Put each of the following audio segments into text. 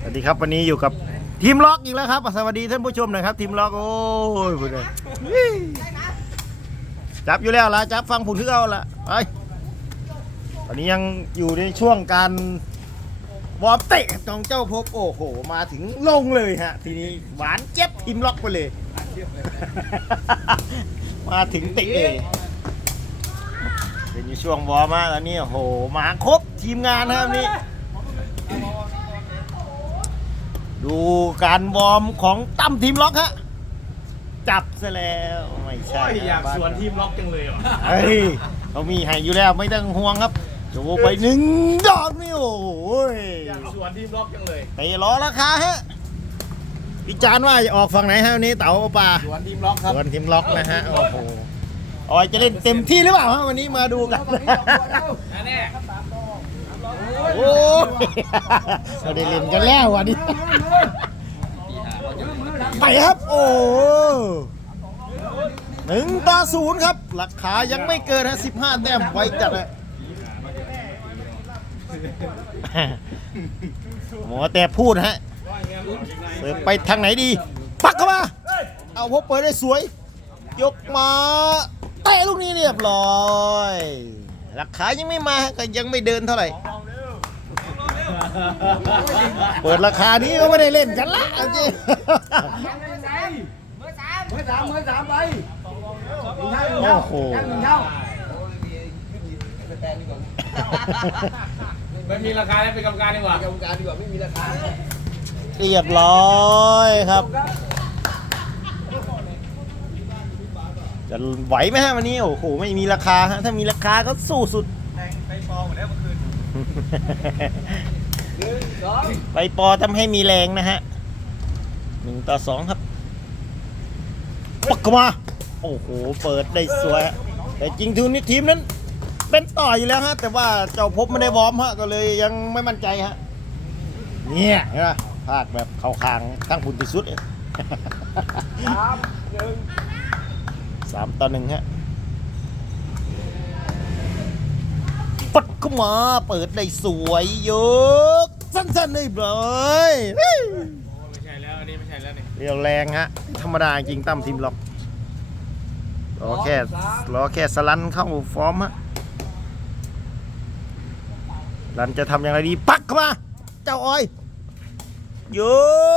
สวัสดีครับวันนี้อยู่กับทีมล็อกอีกแล้วครับสวัสดีท่านผู้ชมหนะครับ ทีมล็อกโอ้ยพูดเลยจับอยู่แล้วละจับฟังผุนทึกเอาละไปตอนนี้ยังอยู่ในช่วงการวอร์มเตะของเจ้าพบโอ้โห มาถึงลงเลยฮะ ทีนี้หวานเจ็บทีมล็อกไปเลย มาถึงเตะเลยเป็นอยู่ช่วงวอร์มมาแล้วนี่โอ้โหมาครบทีมงานนะครับนี่ ดูการวอร์มของตั้มทีมล็อกฮะ จับซะแล้วไม่ใช่โอ้ยอยากบ้สวนทีมล็อกจังเลยว่ะเฮ้ยเขามีให้อยู่แล้วไม่ต้องห่วงครับโจไปหนึ่งดอกนี่โอ้โหอยากสวนทีมล็อกจังเลยเตะล้อราคาฮะพิจารณ์ว่าจะออกฝั่งไหนฮะวันนี้เต๋าป่าสวนทีมล็อกครับส่วนทีมล็อกนะฮะโอ้โหออยจะเล่นเต็มที่หรือเปล่าฮะวันนี้มาดูกันแน่ โอ้ยเราได้เล่นกันแล้ววันนี้ ไปครับ โอ้หนึ่งต่อศูนย์ครับราคายังไม่เกินนะสิบห้าแต้มไว้จัดเลยหมอแต่พูดฮะเสิร์ฟไปทางไหนดี ปักเข้ามา เอาพบเปิดได้สวย ยกมาเตะลูกนี้เรียบร้อยราคายังไม่มาก็ยังไม่เดินเท่าไหร่ เปิดราคานี้ก็ไม่ได้เล่นกันละเอาจริงเมื่อสามเมื่อสามไปโอ้โหหนึ่งเท่าไม่มีราคาแล้วเป็นกรรมการดีกว่ากรรมการดีกว่าไม่มีราคาเรียบร้อยครับ จะไหวไหมฮะวันนี้โอ้โหไม่มีราคาฮะถ้ามีราคาก็สู้สุดไปฟองหมดแล้วเมื่อคืน ไปปอทำให้มีแรงนะฮะหนึ่งต่อสองครับปักเข้ามาโอ้โห เปิดได้สวยฮะแต่จริงทีมนี้ทีมนั้น เป็นต่ออยู่แล้วฮะ แต่ว่าเจ้าพบไม่ได้วอร์มฮะ ก็เลยยังไม่มั่นใจฮะ เนี่ยเห็นไหมพลาดแบบเข้าคางข้างบุญที่สุดสามหนึ่งสามต่อหนึ่งฮะ ปัดเข้ามาเปิดได้สวยยก สั้นๆเลยเลยไม่ใช่แล้วอันนี้ไม่ใช่แล้วนี่เรียวแรงฮะ ธรรมดาจริงตั้มทีมล็อกรอแค่รอแค่สลันเข้าฟอร์มฮะลันจะทำอย่างไรดี ปักเข้ามา เจ้าอ้อยย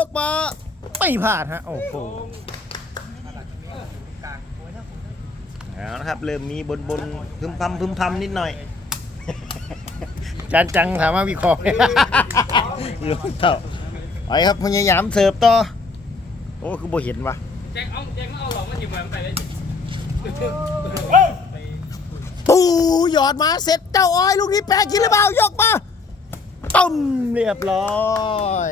กมาไม่พลาดฮะ โอ้โหเอาละครับ เริ่มมีบนบนๆพึมพำพึมพำนิดหน่อย จานจังถามว่าวิเคราะห์อยู่เท่าไปครับพยายามเสิร์ฟต่อ โอ้ คือบ่เห็นวะแจ็คเอาแจ็คเอาหลอกมันอยู่เหมือนไปเลยปูหยอดมาเสร็จเจ้าอ้อย ลูกนี้แปลกินหรือเปล่ายกมาต้มเรียบร้อย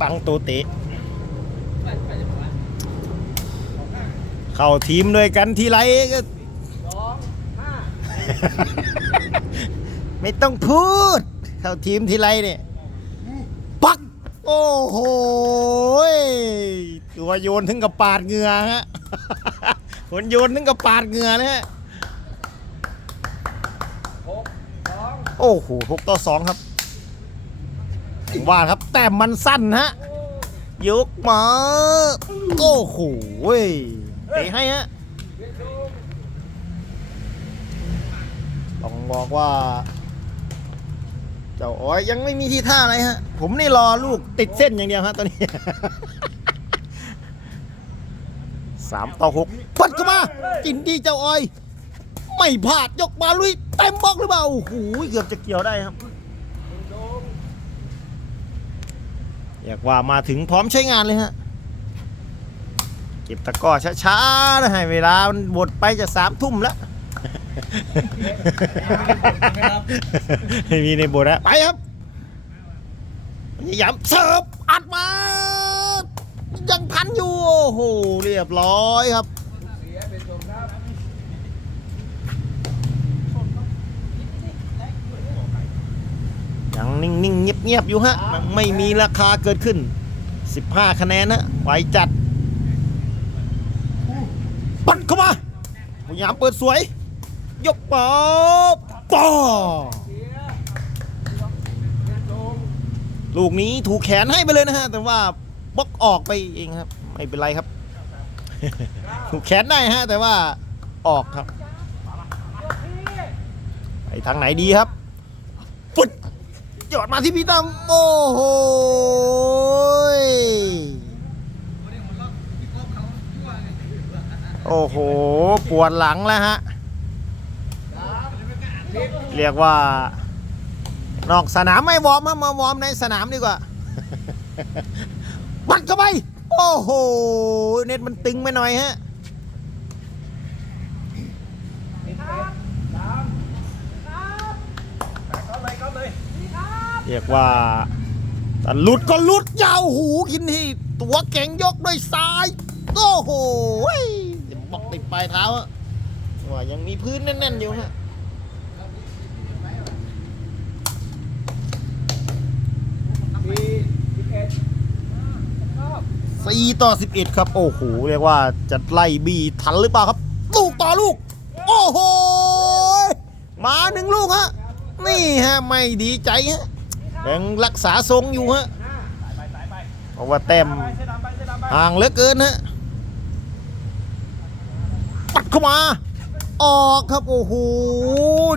บังตัวเตะเข้าทีมด้วยกันทีไรก็สองห้า ไม่ต้องพูด เข้าทีมทีไรเนี่ย ปัก โอ้โหตัวโยนถึงกับปาดเหงื่อฮะคนโยนถึงกับปาดเหงื่อเลยฮะโอ้โหหกต่อสองครับผมว่าครับ แต่มันสั้นฮะยกมา โอ้โห้เตะให้ฮะ ต้องบอกว่า เจ้าอ้อยยังไม่มีทีท่าอะไรฮะ ผมนี่รอลูกติดเส้นอย่างเดียวฮะตอนนี้ สามต่อหกปัดเข้ามาจินดีเจ้าอ้อย ไม่พลาดยกมาลุยเต็มบล็อกหรือเปล่าโอ้โหเกือบจะเกี่ยวได้ครับอยากว่ามาถึงพร้อมใช้งานเลยฮะ เก็บตะก้อช้าๆนะให้เวลามันบดไปจะสามทุ่มแล้ว ไม่มีในบทนะไปครับพยายามเสิร์ฟอัดมายังทันอยู่โอ้โหเรียบร้อยครับยังนิ่งๆเงียบๆอยู่ฮะไม่มีราคาเกิดขึ้น 15 คะแนนฮะไหวจัด ปัดเข้ามาพยายามเปิดสวย ยกปอบต่อเสียเป็นสอลูกนี้ถูกแขนให้ไปเลยนะฮะ แต่ว่าบล็อกออกไปเองครับ ไม่เป็นไรครับ ถูกแขนได้ฮะ แต่ว่าออกครับ ไปทางไหนดีครับปุ๊ดยอดมาที่พี่ตั้มโอ้โหโอ้โห ปวดหลังแล้วฮะ เรียกว่า นอกสนามไม่วอร์มมาวอร์มในสนามดีกว่าปัดเข้าไป โอ้โห เน็ตมันตึงไปหน่อยฮะเรียกว่าแต่หลุดก็หลุดยาวหูกินที่ตัวเก่งยกด้วยซ้าย โอ้โหเดี๋ยวบอกติดปลายเท้าอะว่ายังมีพื้นแน่นๆอยู่ฮะ สี่สิบเอ็ดรอบ สี่ต่อสิบเอ็ดครับ โอ้โห เรียกว่าจะไล่บีทันหรือเปล่าครับ ลูกต่อลูก โอ้โห มาหนึ่งลูกฮะ นี่ฮะ ไม่ดีใจฮะยังรักษาทรงอยู่ฮะเพราะว่าแต้มห่างเหลือเกินฮะ ปัดเข้ามา ออกครับ โอ้โห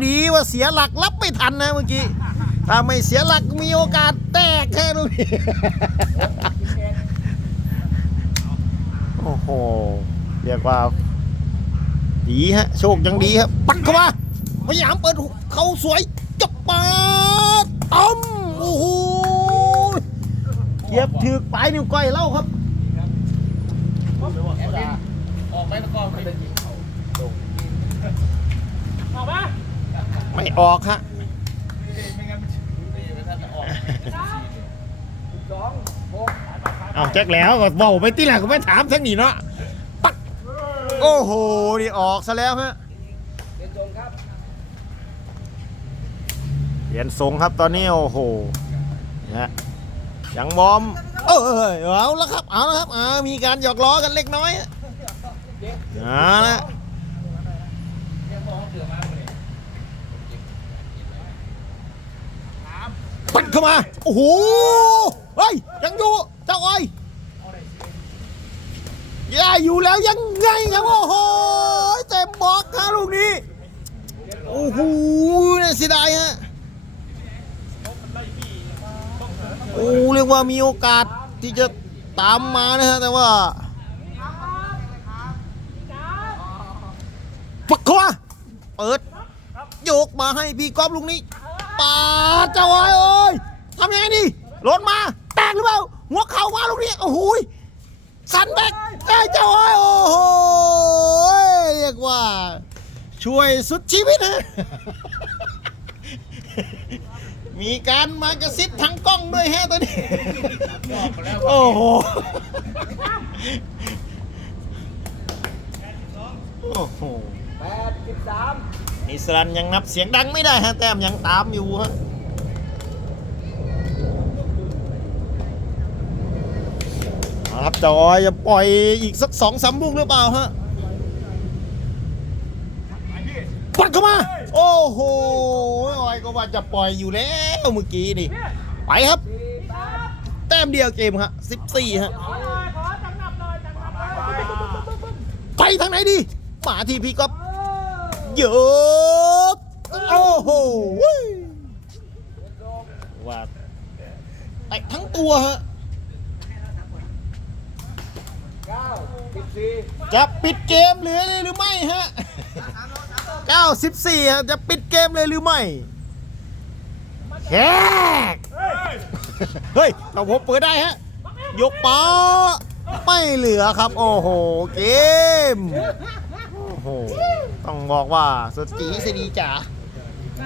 ดีว่าเสียหลักรับไม่ทันนะเมื่อกี้ ถ้าไม่เสียหลักมีโอกาสแตกแค่ลูกนี้ โอ้โหเรียกว่าดีฮะ โชคยังดีครับ ปัดเข้ามาพยายามเปิดเขาสวยจับปาต้มโอ้โหเกียบถือปลายนิ้วก้อยเล่าครับออกไปตะกอนไปเลยออกปะไม่ออกฮะไม่งั้นตีไปถ้าจะออกสอง เอาแจ็คแล้วก็บอกไปที่หลังก็ไม่ถามทั้งนี้เนาะปัดโอ้โหนี่ออกซะแล้วฮะเป็นชมครับเปลี่ยนทรงครับตอนนี้โอ้โหนะยังบอมเออเอาแล้วครับเอาแล้วครับอ่ามีการหยอกล้อกันเล็กน้อยฮะเอาละปัดเข้ามาโอ้โหเฮ้ยยังอยู่ เจ้าอ้อยย่าอยู่แล้วยังไงครับโอ้โหเต็มบล็อกครับลูกนี้โอ้โหน่าเสียดายฮะโอ้เรียกว่ามีโอกาสที่จะตามมานะฮะแต่ว่าปักเข้าเปิดโยกมาให้พี่ก๊อฟลูกนี้ปาดเจ้าอ้อยโอ้ยทำยังไงดีรถมา แตกหรือเปล่า หัวเข่ามาลูกนี้โอ้โหยสันแบกได้เจ้าอ้อยโอ้โหยเรียกว่า ช่วยสุดชีวิตนะมีการมากระซิบทางกล้องด้วยฮะตัวนี้โอ้โหโอ้โหแปดสิบสามอิสรันยังนับเสียงดังไม่ได้ฮะแต้มยังตามอยู่ฮะเอา ครับจอยจะปล่อยอีกสักสองสามลูกหรือเปล่าฮะปัดเข้ามา โอ้โหออยก็ว่าจะปล่อยอยู่แล้วเมื่อกี้นี่ ไปครับ แต้มเดียวเกมฮะสิบสี่ฮะขอหน่อยขอจังหนับไปทางไหนดีมาทีพี่ก๊อฟเออเยอะโอ้โหว่าไอ้ทั้งตัวฮะ เก้าสิบสี่ จะปิดเกมเหลือเลยหรือไม่ฮะ 94ฮะจะปิดเกมเลยหรือไม่แขกเฮ้ย เราผมเปิดได้ฮะ ยกป้าไม่เหลือครับ โอ้โห เกม โอ้โห ต้องบอกว่าสุดจีสดีจ๋า